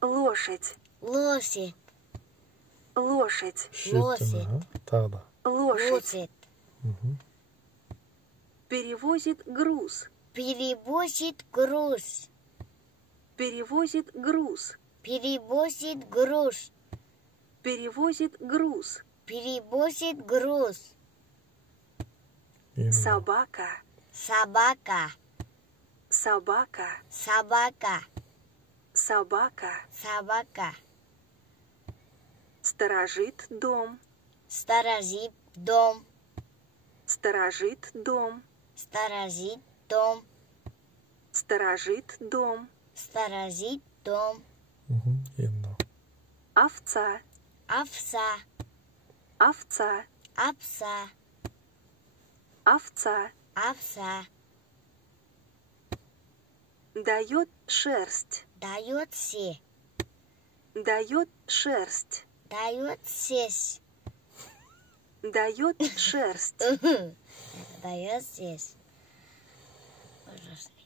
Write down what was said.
лошадь, лошадь, лошадь, лошадь, Тағы да. лошадь, лошадь. перевозит груз, Перевозит груз, перевозит груз, перевозит груз, перевозит груз, перевозит груз. Именно. собака, Собака, собака, собака, собака, собака. сторожит дом, Сторожит дом, сторожит дом, сторожит дом, сторожит дом, сторожит дом. Именно. овца, Овца, овца, овца, овца, овца. дает шерсть, Дает се, дает шерсть, дает сесть, дает шерсть, дает сесть. Ужасно.